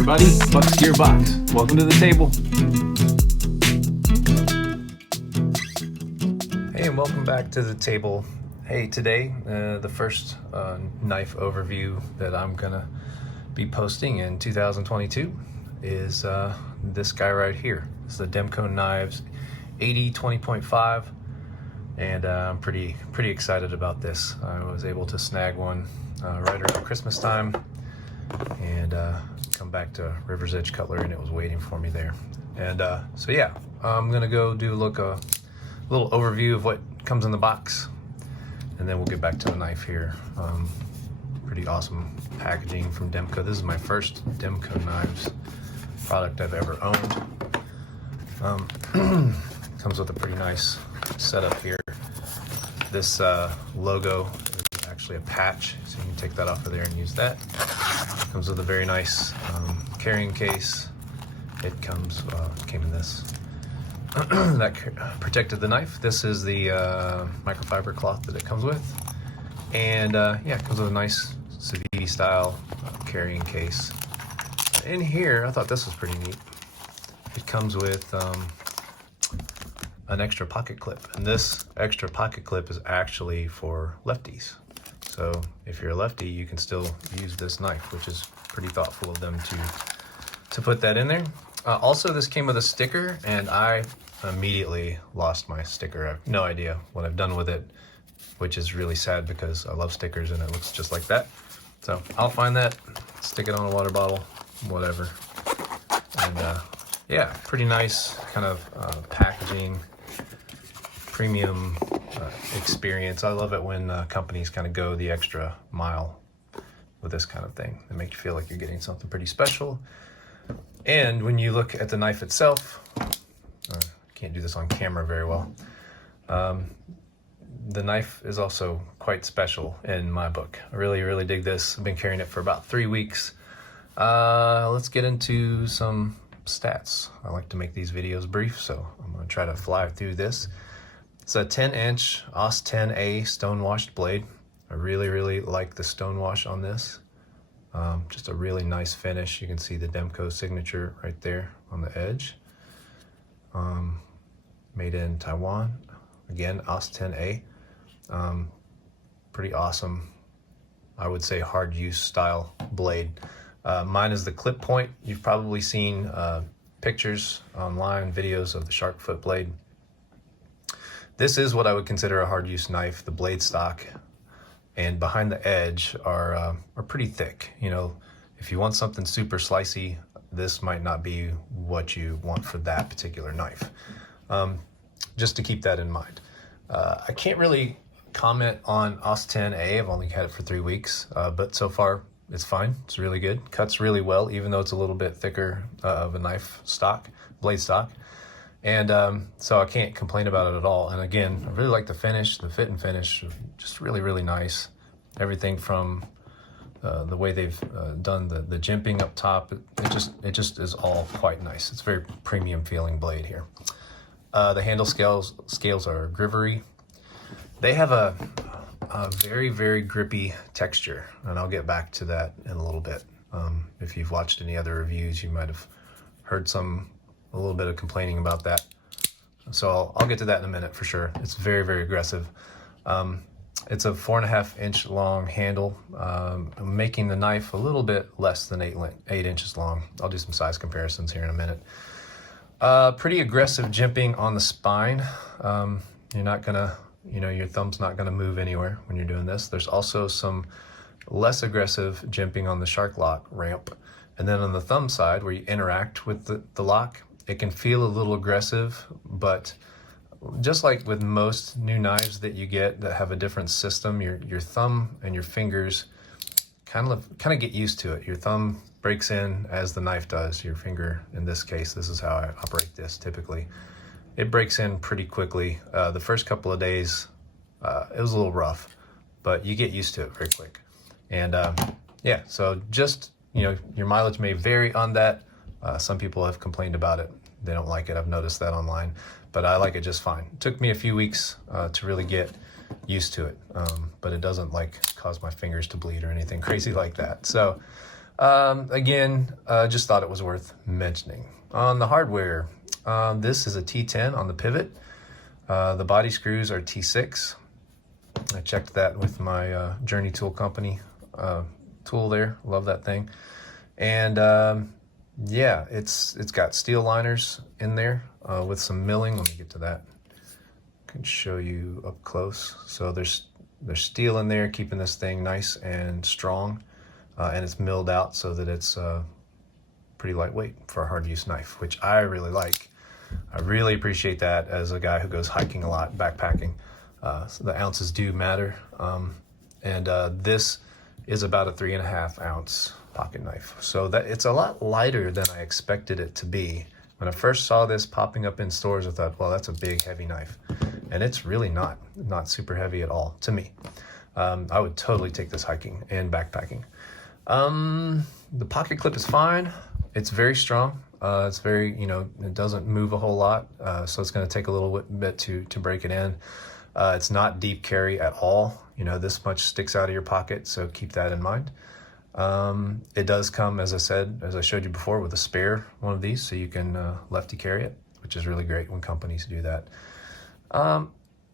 everybody, Bucks Gearbox. Welcome to the table. Hey, and welcome back to the table. Hey, today, the first knife overview that I'm gonna be posting in 2022 is this guy right here. It's the Demko Knives AD20.5, and I'm pretty excited about this. I was able to snag one right around Christmas time, and come back to River's Edge Cutlery, and it was waiting for me there. And so yeah, I'm gonna go do a little overview of what comes in the box, and then we'll get back to the knife here. Pretty awesome packaging from Demko. This is my first Demko Knives product I've ever owned. Comes with a pretty nice setup here. This logo is actually a patch, so you can take that off of there and use that. Comes with a very nice carrying case. It came in this. That protected the knife. This is the microfiber cloth that it comes with. And yeah, it comes with a nice Saviti style carrying case. In here, I thought this was pretty neat. It comes with an extra pocket clip, and this extra pocket clip is actually for lefties. So if you're a lefty, you can still use this knife, which is pretty thoughtful of them to put that in there. Also, this came with a sticker, and I immediately lost my sticker. I have no idea what I've done with it, which is really sad because I love stickers and it looks just like that. So I'll find that, stick it on a water bottle, whatever. And yeah, pretty nice kind of packaging, premium experience. I love it when companies kind of go the extra mile with this kind of thing. They make you feel like you're getting something pretty special. And when you look at the knife itself, can't do this on camera very well. The knife is also quite special in my book. I really dig this. I've been carrying it for about 3 weeks. Let's get into some stats. I like to make these videos brief, so I'm gonna try to fly through this. It's a 10-inch AUS 10A stone-washed blade. I really like the stonewash on this. Just a really nice finish. You can see the Demko signature right there on the edge. Made in Taiwan. Again, AUS 10A. Pretty awesome, I would say, hard use style blade. Mine is the clip point. You've probably seen pictures online, videos of the shark foot blade. This is what I would consider a hard use knife. The blade stock and behind the edge are pretty thick. You know, if you want something super slicey, this might not be what you want for that particular knife. Just to keep that in mind. I can't really comment on AUS 10A. I've only had it for 3 weeks, but so far it's fine. It's really good. Cuts really well, even though it's a little bit thicker of a knife stock, blade stock. And so I can't complain about it at all. And again, I really like the finish, the fit and finish, just really nice. Everything from the way they've done the jimping up top, it just is all quite nice. It's a very premium feeling blade here. The handle scales are Grivery. They have a very grippy texture, and I'll get back to that in a little bit. If you've watched any other reviews, you might have heard a little bit of complaining about that. So I'll get to that in a minute for sure. It's very aggressive. It's a 4.5-inch long handle, making the knife a little bit less than 8 inches long. I'll do some size comparisons here in a minute. Pretty aggressive jimping on the spine. You're not gonna, your thumb's not gonna move anywhere when you're doing this. There's also some less aggressive jimping on the shark lock ramp. And then on the thumb side, where you interact with the lock, it can feel a little aggressive, but just like with most new knives that you get that have a different system, your thumb and your fingers kind of get used to it. Your thumb breaks in as the knife does. Your finger, in this case, this is how I operate this typically. It breaks in pretty quickly. The first couple of days, it was a little rough, but you get used to it very quick. And yeah, so just, your mileage may vary on that. Some people have complained about it. They don't like it. I've noticed that online, but I like it just fine. It took me a few weeks to really get used to it, but it doesn't cause my fingers to bleed or anything crazy like that. So Again, just thought it was worth mentioning. On the hardware, this is a T10 on the pivot. The body screws are T6. I checked that with my Journey Tool Company tool there. Love that thing. And yeah, it's got steel liners in there with some milling. Let me get to that. I can show you up close. So there's steel in there keeping this thing nice and strong, and it's milled out so that it's pretty lightweight for a hard use knife, which I really like. I really appreciate that as a guy who goes hiking a lot, backpacking. So the ounces do matter. And this is about a 3.5 ounce pocket knife. So that it's a lot lighter than I expected it to be. When I first saw this popping up in stores, I thought, well, that's a big, heavy knife. And it's really not super heavy at all to me. I would totally take this hiking and backpacking. The pocket clip is fine. It's very strong. It's very, it doesn't move a whole lot. So it's going to take a little bit to break it in. It's not deep carry at all. This much sticks out of your pocket, so keep that in mind. It does come, as I showed you before, with a spare one of these, so you can lefty carry it, which is really great when companies do that.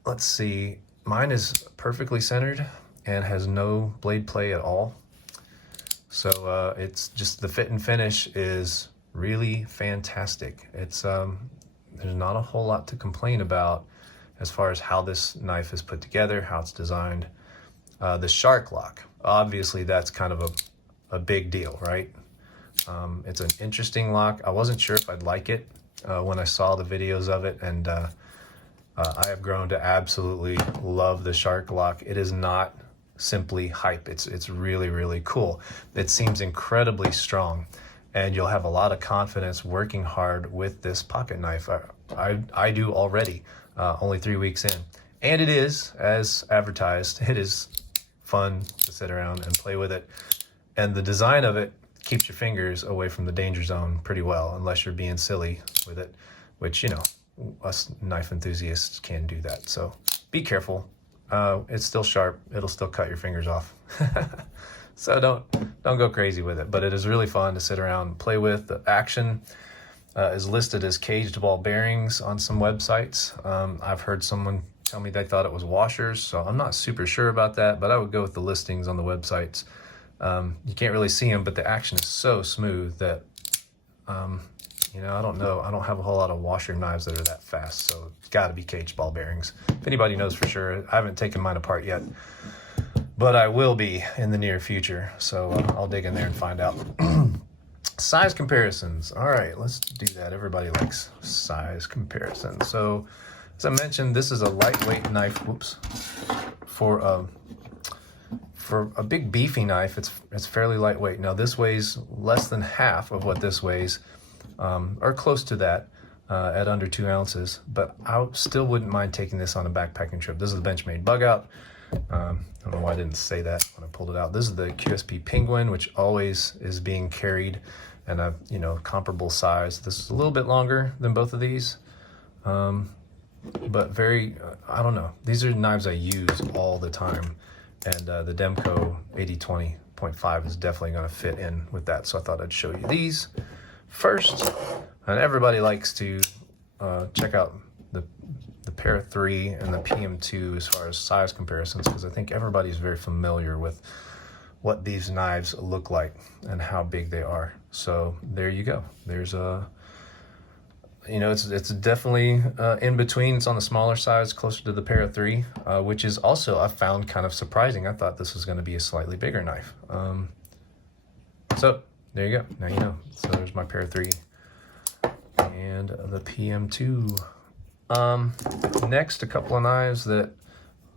Let's see. Mine is perfectly centered and has no blade play at all. So it's just the fit and finish is really fantastic. It's there's not a whole lot to complain about as far as how this knife is put together, how it's designed. The shark lock, obviously that's kind of a big deal, right? It's an interesting lock. I wasn't sure if I'd like it when I saw the videos of it, and I have grown to absolutely love the shark lock. It is not simply hype. It's really, really cool. It seems incredibly strong, and you'll have a lot of confidence working hard with this pocket knife. I do already, only 3 weeks in. And it is, as advertised, it is fun to sit around and play with it. And the design of it keeps your fingers away from the danger zone pretty well, unless you're being silly with it, which, us knife enthusiasts can do that. So be careful. It's still sharp. It'll still cut your fingers off. So don't go crazy with it, but it is really fun to sit around and play with. The action is listed as caged ball bearings on some websites. I've heard someone tell me they thought it was washers, so I'm not super sure about that, but I would go with the listings on the websites. You can't really see them, but the action is so smooth that, I don't know. I don't have a whole lot of washer knives that are that fast, so it's got to be caged ball bearings. If anybody knows for sure, I haven't taken mine apart yet, but I will be in the near future, so I'll dig in there and find out. Size comparisons. All right, let's do that. Everybody likes size comparisons. So, as I mentioned, this is a lightweight knife. Whoops. For a big beefy knife, it's fairly lightweight. Now this weighs less than half of what this weighs, or close to that, at under 2 ounces. But I still wouldn't mind taking this on a backpacking trip. This is the Benchmade Bug Out. I don't know why I didn't say that when I pulled it out. This is the QSP Penguin, which always is being carried, and a comparable size. This is a little bit longer than both of these, but very I don't know. These are knives I use all the time, and the Demko AD20.5 is definitely going to fit in with that. So I thought I'd show you these first. And everybody likes to check out the Para 3 and the PM2 as far as size comparisons, because I think everybody's very familiar with what these knives look like and how big they are. So there you go. There's it's definitely in between. It's on the smaller size, closer to the Para 3, which is also, I found, kind of surprising. I thought this was going to be a slightly bigger knife. So there you go. Now you know. So there's my Para 3 and the PM2. Next, a couple of knives that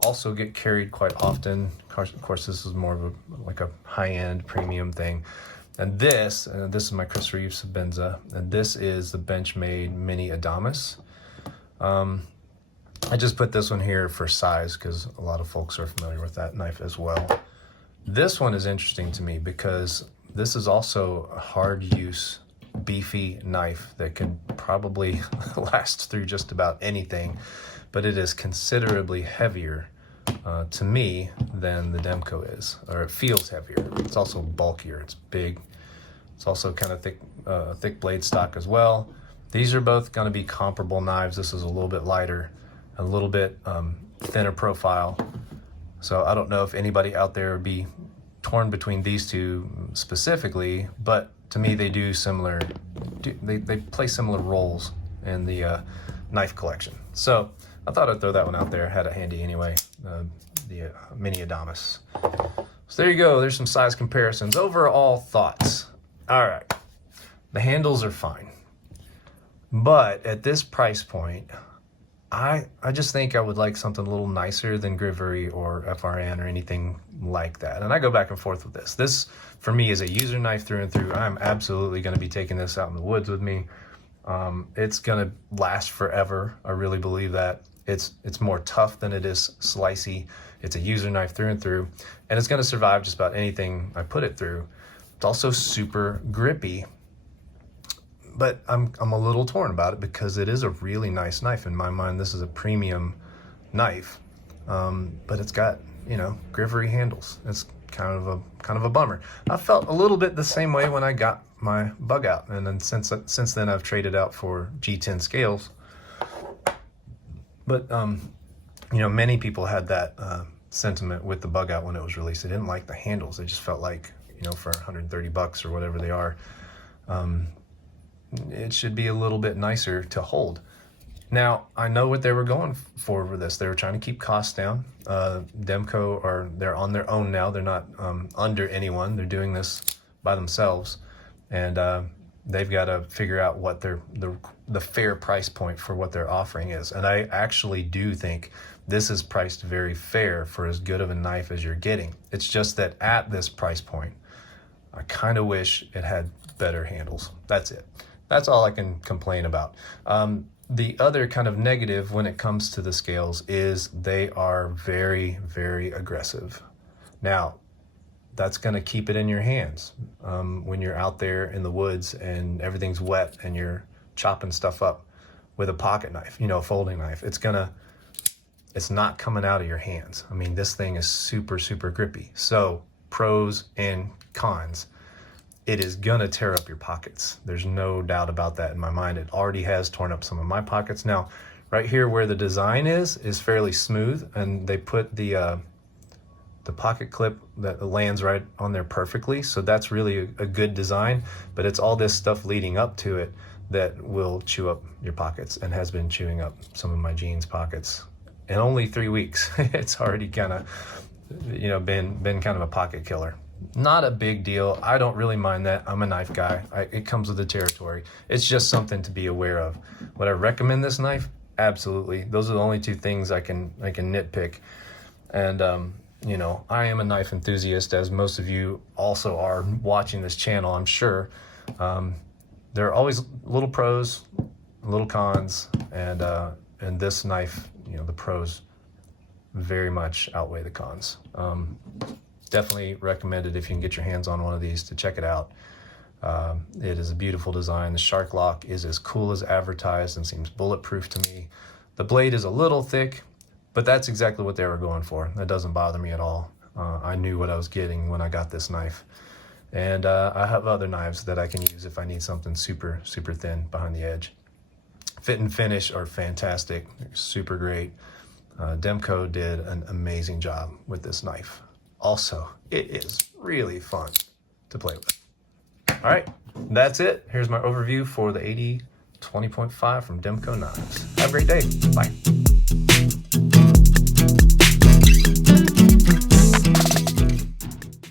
also get carried quite often. Of course, this is more of a high-end premium thing. And this is my Chris Reeves Benza, and this is the Benchmade Mini Adamas. I just put this one here for size because a lot of folks are familiar with that knife as well. This one is interesting to me because this is also a hard-use, beefy knife that can probably last through just about anything, but it is considerably heavier to me than the Demko is, or it feels heavier. It's also bulkier. It's big. It's also kind of thick blade stock as well. These are both going to be comparable knives. This is a little bit lighter, a little bit thinner profile. So I don't know if anybody out there would be torn between these two specifically, but to me they do similar, they play similar roles in the knife collection. So I thought I'd throw that one out there. Had it handy anyway, the Mini Adamas. So there you go. There's some size comparisons. Overall thoughts. All right. The handles are fine. But at this price point, I just think I would like something a little nicer than Grivery or FRN or anything like that. And I go back and forth with this. This, for me, is a user knife through and through. I'm absolutely going to be taking this out in the woods with me. It's going to last forever. I really believe that. It's more tough than it is slicey. It's a user knife through and through. And it's going to survive just about anything I put it through. It's also super grippy. But I'm a little torn about it because it is a really nice knife. In my mind, this is a premium knife, but it's got, you know, Grivery handles. It's kind of a bummer. I felt a little bit the same way when I got my Bug Out, and then since then I've traded out for G10 scales. But you know, many people had that sentiment with the Bug Out when it was released. They didn't like the handles. They just felt like, you know, for $130 or whatever they are. It should be a little bit nicer to hold. Now, I know what they were going for with this. They were trying to keep costs down. Demko, they're on their own now. They're not under anyone. They're doing this by themselves. And they've got to figure out what the fair price point for what they're offering is. And I actually do think this is priced very fair for as good of a knife as you're getting. It's just that at this price point, I kind of wish it had better handles. That's it. That's all I can complain about. The other kind of negative when it comes to the scales is they are very, very aggressive. Now, that's going to keep it in your hands when you're out there in the woods and everything's wet and you're chopping stuff up with a pocket knife, you know, a folding knife. It's not coming out of your hands. I mean, this thing is super, super grippy. So pros and cons. It is gonna tear up your pockets. There's no doubt about that in my mind. It already has torn up some of my pockets. Now, right here where the design is fairly smooth, and they put the pocket clip that lands right on there perfectly. So that's really a good design, but it's all this stuff leading up to it that will chew up your pockets and has been chewing up some of my jeans pockets. In only 3 weeks, it's already kind of, you know, been kind of a pocket killer. Not a big deal. I don't really mind that. I'm a knife guy. It comes with the territory. It's just something to be aware of. Would I recommend this knife? Absolutely. Those are the only two things I can nitpick. And you know, I am a knife enthusiast, as most of you also are watching this channel, I'm sure. There are always little pros, little cons, and this knife, you know, the pros very much outweigh the cons. Definitely recommended if you can get your hands on one of these to check it out. It is a beautiful design. The shark lock is as cool as advertised and seems bulletproof to me. The blade is a little thick, but that's exactly what they were going for. That doesn't bother me at all. I knew what I was getting when I got this knife. And I have other knives that I can use if I need something super, super thin behind the edge. Fit and finish are fantastic. They're super great. Demko did an amazing job with this knife. Also, it is really fun to play with. All right, that's it. Here's my overview for the AD20.5 from Demko Knives. Have a great day. Bye.